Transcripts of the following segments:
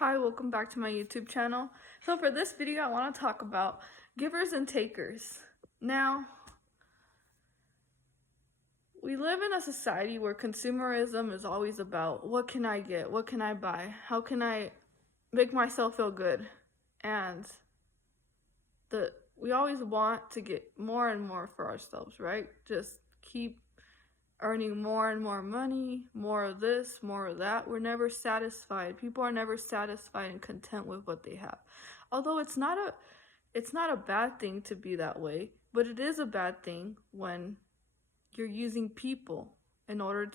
Hi, welcome back to my YouTube channel. So for this video, I want to talk about givers and takers. Now, we live in a society where consumerism is always about what can I get, what can I buy, how can I make myself feel good, and we always want to get more and more for ourselves, right? Just keep earning more and more money, more of this, more of that. We're never satisfied. People are never satisfied and content with what they have. Although it's not a bad thing to be that way, but it is a bad thing when you're using people in order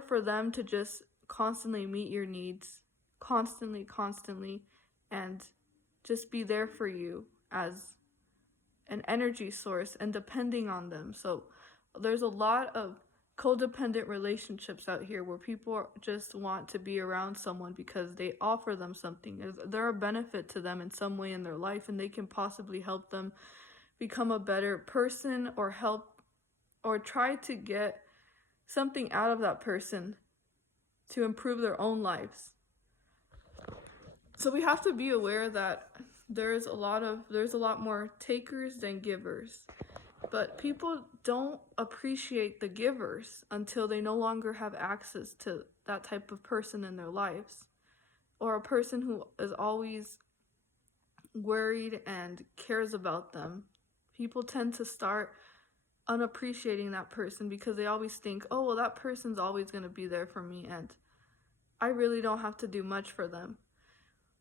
for them to just constantly meet your needs, constantly, and just be there for you as an energy source and depending on them. So there's a lot of codependent relationships out here where people just want to be around someone because they offer them something. They're a benefit to them in some way in their life, and they can possibly help them become a better person or try to get something out of that person to improve their own lives. So we have to be aware that there's a lot more takers than givers. But people don't appreciate the givers until they no longer have access to that type of person in their lives, or a person who is always worried and cares about them. People tend to start unappreciating that person because they always think, oh, well, that person's always going to be there for me and I really don't have to do much for them.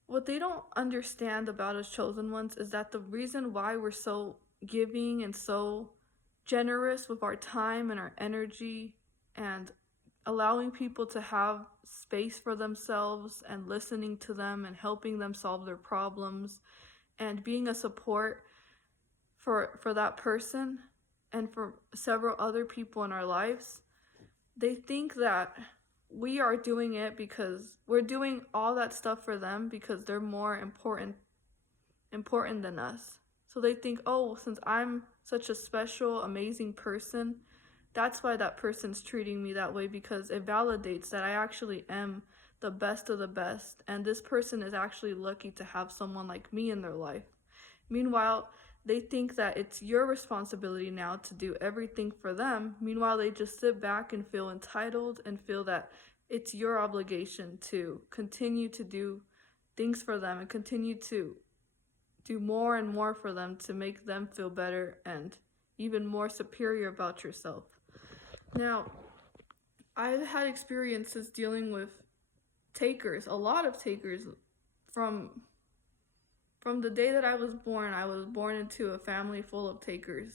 What they don't understand about us chosen ones is that the reason why we're so giving and so generous with our time and our energy and allowing people to have space for themselves and listening to them and helping them solve their problems and being a support for that person and for several other people in our lives, they think that we are doing it because we're doing all that stuff for them because they're more important than us. So they think, oh, since I'm such a special, amazing person, that's why that person's treating me that way, because it validates that I actually am the best of the best, and this person is actually lucky to have someone like me in their life. Meanwhile, they think that it's your responsibility now to do everything for them. Meanwhile, they just sit back and feel entitled and feel that it's your obligation to continue to do things for them and continue to do more and more for them to make them feel better and even more superior about yourself. Now, I've had experiences dealing with takers, a lot of takers. From the day that I was born into a family full of takers.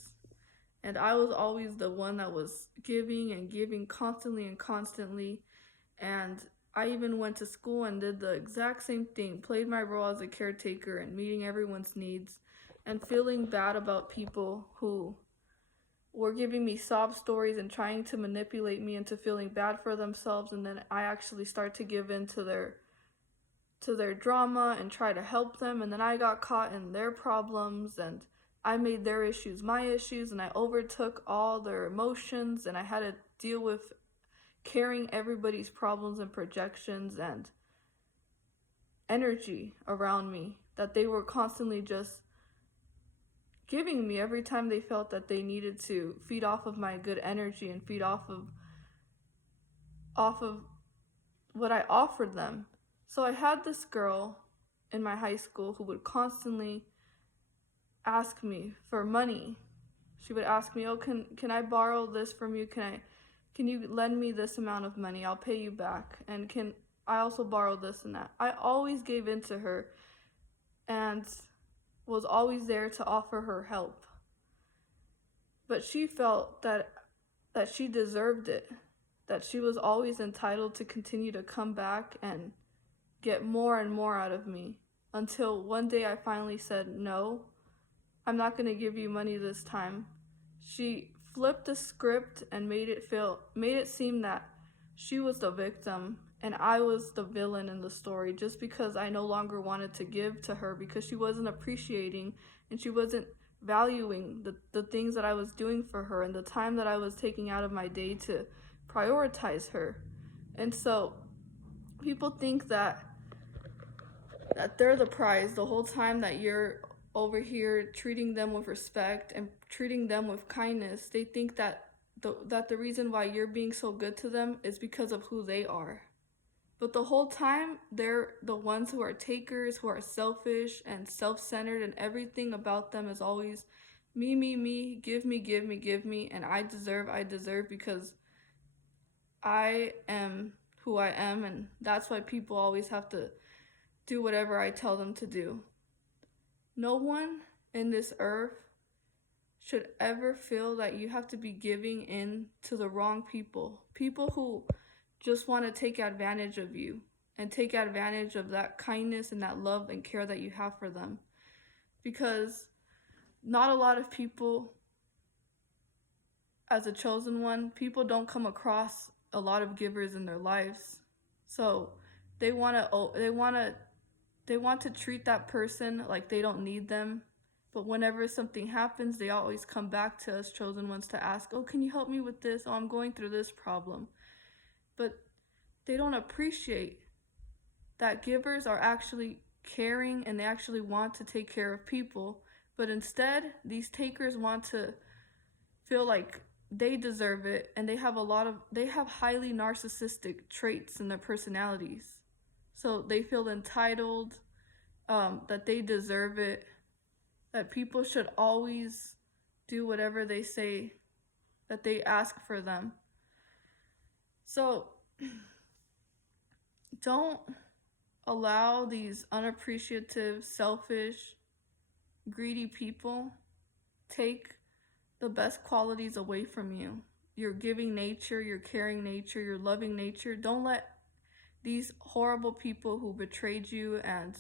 And I was always the one that was giving and giving constantly. And I even went to school and did the exact same thing, played my role as a caretaker and meeting everyone's needs and feeling bad about people who were giving me sob stories and trying to manipulate me into feeling bad for themselves. And then I actually start to give in to their drama and try to help them, and then I got caught in their problems and I made their issues my issues, and I overtook all their emotions, and I had to deal with carrying everybody's problems and projections and energy around me that they were constantly just giving me every time they felt that they needed to feed off of my good energy and feed off of what I offered them. So I had this girl in my high school who would constantly ask me for money. She would ask me, oh, can I borrow this from you? Can you lend me this amount of money? I'll pay you back. And can I also borrow this and that? I always gave in to her and was always there to offer her help. But she felt that she deserved it, that she was always entitled to continue to come back and get more and more out of me, until one day I finally said, no, I'm not going to give you money this time. She flipped the script and made it seem that she was the victim and I was the villain in the story, just because I no longer wanted to give to her because she wasn't appreciating and she wasn't valuing the things that I was doing for her and the time that I was taking out of my day to prioritize her. And so People think that they're the prize the whole time that you're over here treating them with respect and treating them with kindness. They think that the reason why you're being so good to them is because of who they are. But the whole time, they're the ones who are takers, who are selfish and self centered, and everything about them is always me, give me, give me, give me, and I deserve because I am who I am, and that's why people always have to do whatever I tell them to do. No one in this earth should ever feel that you have to be giving in to the wrong people. People who just want to take advantage of you and take advantage of that kindness and that love and care that you have for them. Because not a lot of people, as a chosen one, people don't come across a lot of givers in their lives. So they want to treat that person like they don't need them. But whenever something happens, they always come back to us chosen ones to ask, "Oh, can you help me with this? Oh, I'm going through this problem." But they don't appreciate that givers are actually caring and they actually want to take care of people. But instead, these takers want to feel like they deserve it, and they have highly narcissistic traits in their personalities. So they feel entitled, that they deserve it, that people should always do whatever they say that they ask for them. So don't allow these unappreciative, selfish, greedy people take the best qualities away from you. Your giving nature, your caring nature, your loving nature. Don't let these horrible people who betrayed you and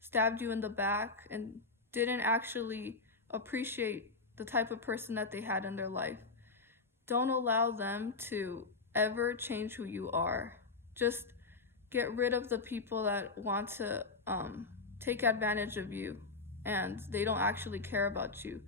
stabbed you in the back and didn't actually appreciate the type of person that they had in their life. Don't allow them to ever change who you are. Just get rid of the people that want to take advantage of you and they don't actually care about you.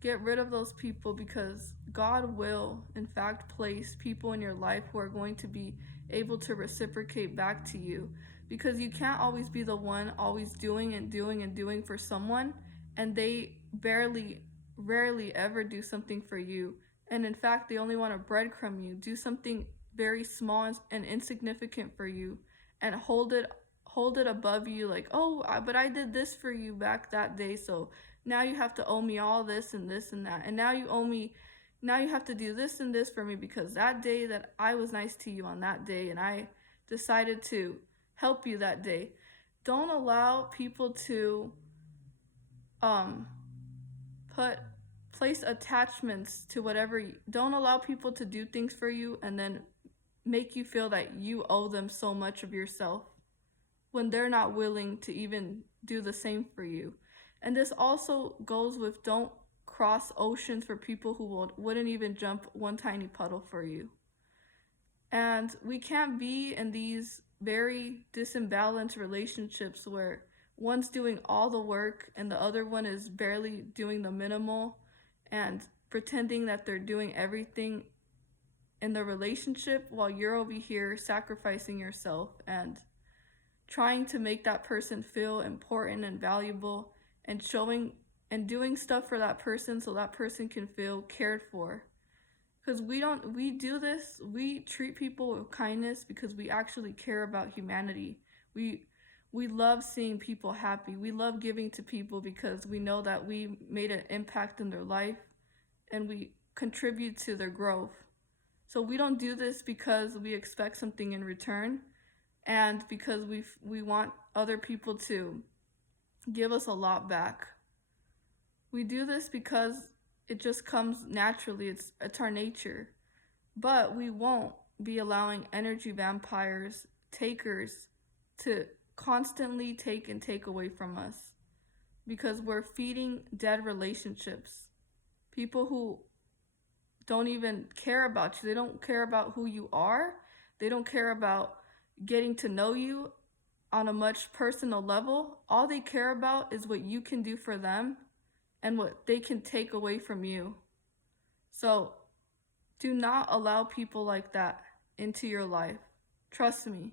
Get rid of those people, because God will, in fact, place people in your life who are going to be able to reciprocate back to you. Because you can't always be the one always doing and doing and doing for someone, and they rarely ever do something for you. And in fact, they only want to breadcrumb you, do something very small and insignificant for you, and hold it above you, like, "Oh, but I did this for you back that day, so now you have to owe me all this and this and that, and now you have to do this and this for me because that day that I was nice to you on that day and I decided to help you that day." Don't allow people to place attachments to whatever don't allow people to do things for you and then make you feel that you owe them so much of yourself when they're not willing to even do the same for you. And this also goes with don't cross oceans for people who wouldn't even jump one tiny puddle for you. And we can't be in these very disembalanced relationships where one's doing all the work and the other one is barely doing the minimal and pretending that they're doing everything in the relationship while you're over here sacrificing yourself and trying to make that person feel important and valuable and showing and doing stuff for that person so that person can feel cared for. Because we do this, we treat people with kindness because we actually care about humanity. We love seeing people happy. We love giving to people because we know that we made an impact in their life and we contribute to their growth. So we don't do this because we expect something in return and because we want other people to give us a lot back. We do this because it just comes naturally. It's our nature. But we won't be allowing energy vampires, takers, to constantly take and take away from us because we're feeding dead relationships. People who don't even care about you. They don't care about who you are. They don't care about getting to know you on a much personal level. All they care about is what you can do for them and what they can take away from you. So do not allow people like that into your life. Trust me.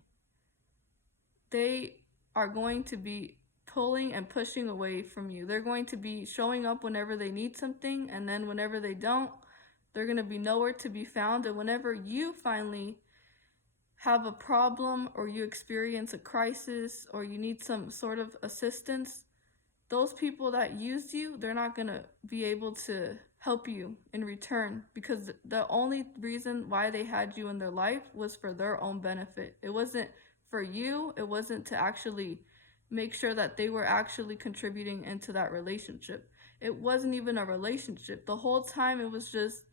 they are going to be pulling and pushing away from you. They're going to be showing up whenever they need something, and then whenever they don't, they're going to be nowhere to be found. And whenever you finally have a problem, or you experience a crisis, or you need some sort of assistance, those people that used you, they're not going to be able to help you in return, because the only reason why they had you in their life was for their own benefit. It wasn't for you. It wasn't to actually make sure that they were actually contributing into that relationship. It wasn't even a relationship. The whole time it was just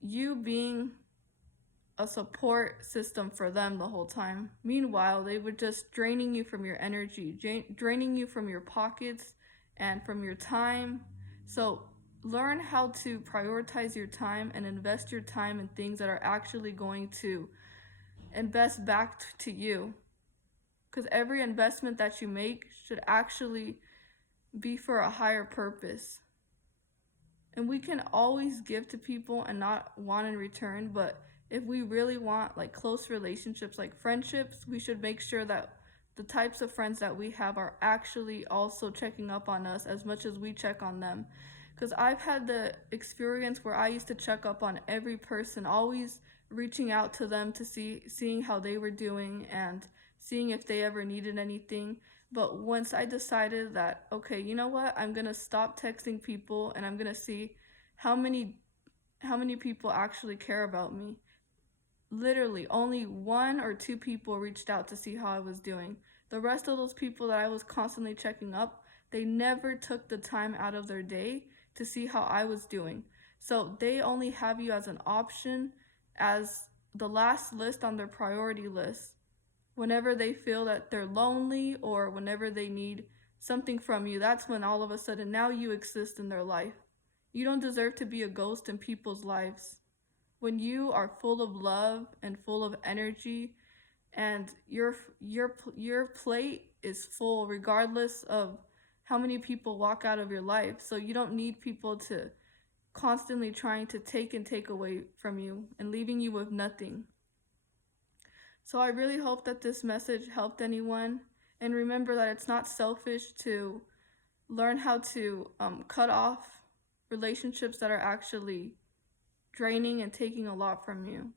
you being a support system for them the whole time. Meanwhile, they were just draining you from your energy, draining you from your pockets and from your time. So learn how to prioritize your time and invest your time in things that are actually going to invest back to you. Because every investment that you make should actually be for a higher purpose. And we can always give to people and not want in return, but if we really want like close relationships, like friendships, we should make sure that the types of friends that we have are actually also checking up on us as much as we check on them. Because I've had the experience where I used to check up on every person, always reaching out to them to seeing how they were doing and seeing if they ever needed anything. But once I decided that, okay, you know what, I'm gonna stop texting people and I'm gonna see how many people actually care about me. Literally, only 1 or 2 people reached out to see how I was doing. The rest of those people that I was constantly checking up, they never took the time out of their day to see how I was doing. So they only have you as an option, as the last list on their priority list. Whenever they feel that they're lonely or whenever they need something from you, that's when all of a sudden now you exist in their life. You don't deserve to be a ghost in people's lives. When you are full of love and full of energy, and your plate is full regardless of how many people walk out of your life. So you don't need people to constantly trying to take away from you and leaving you with nothing. So I really hope that this message helped anyone. And remember that it's not selfish to learn how to cut off relationships that are actually draining and taking a lot from you.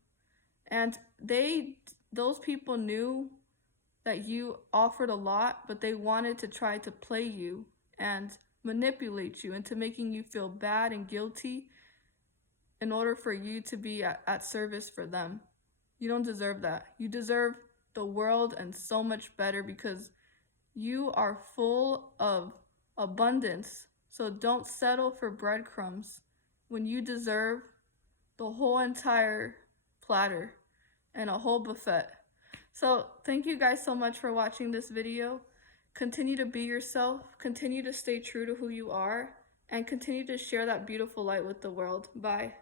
And those people knew that you offered a lot, but they wanted to try to play you and manipulate you into making you feel bad and guilty in order for you to be at service for them. You don't deserve that. You deserve the world and so much better, because you are full of abundance. So don't settle for breadcrumbs when you deserve the whole entire platter and a whole buffet. So thank you guys so much for watching this video. Continue to be yourself, continue to stay true to who you are, and continue to share that beautiful light with the world. Bye.